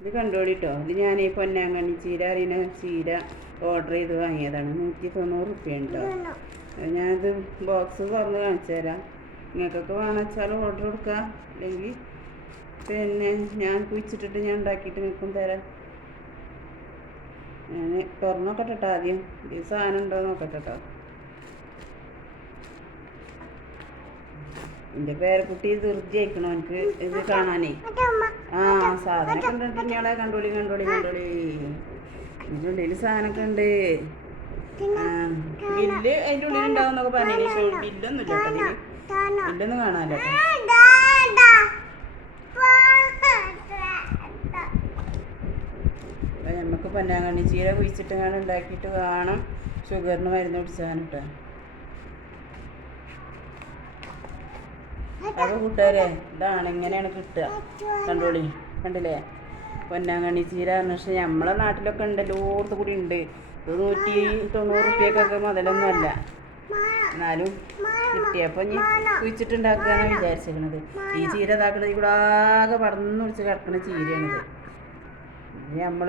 ഇത് കണ്ടോളിട്ടോ, ഇത് ഞാൻ ഈ പൊന്നാങ്കണ്ണി ചീര അറിയുന്ന ചീര ഓർഡർ ചെയ്ത് വാങ്ങിയതാണ്. 190 ഉണ്ടോ. ഞാനിത് ബോക്സ് തുറന്ന് കാണിച്ചു തരാം. നിങ്ങൾക്കൊക്കെ വേണമെച്ചാൽ ഓർഡർ കൊടുക്കാം, അല്ലെങ്കിൽ പിന്നെ ഞാൻ കുഴിച്ചിട്ടിട്ട് ഞാൻ ഉണ്ടാക്കിയിട്ട് നിൽക്കും തരാം. ഞാൻ തുറന്ന് നോക്കട്ടെ കേട്ടോ, ആദ്യം ഈ സാധനം ഉണ്ടോ നോക്കട്ടെ കേട്ടോ. എൻ്റെ പേരക്കുട്ടി തീർച്ചയായിക്കണോ എനിക്ക് ഇത് കാണാനേ. ആ സാധനമൊക്കെ ഉണ്ട് ഞങ്ങളെ. കണ്ടോളി കണ്ടോളി കണ്ടോളി, ഇതിൻ്റെ ഉള്ളിൽ സാധനമൊക്കെ ഉണ്ട്. ബില്ല് അതിൻ്റെ ഉള്ളിൽ ഉണ്ടാവും എന്നൊക്കെ പറഞ്ഞു. ബില്ലൊന്നും ഇല്ല കേട്ടോ, ബില്ലൊന്നും കാണാമല്ലോ. നമുക്ക് പൊന്നാങ്കണ്ണി ചീര കുഴിച്ചിട്ട് ഉണ്ടാക്കിയിട്ട് വേണം ഷുഗറിന് മരുന്ന് കുടിച്ചാൻ കേട്ടോ. അപ്പോൾ കൂട്ടുകാരെ, ഇതാണ് ഇങ്ങനെയാണ് കിട്ടുക. കണ്ടോളി, കണ്ടില്ലേ പൊന്നാങ്കണ്ണി ചീര. പക്ഷേ നമ്മളെ നാട്ടിലൊക്കെ ഉണ്ട്, എല്ലായിടത്തും കൂടി ഉണ്ട്. ഇത് 190 മുതലൊന്നുമല്ല, എന്നാലും കിട്ടിയപ്പോൾ ഇനി കുഴിച്ചിട്ടുണ്ടാക്കുകയെന്നാണ് വിചാരിച്ചിരിക്കുന്നത്. ഈ ചീര ഇതാക്കുന്നത് കൂടെ ആകെ പടർന്ന് പിടിച്ച് കിടക്കുന്ന ചീരയാണിത്. നമ്മൾ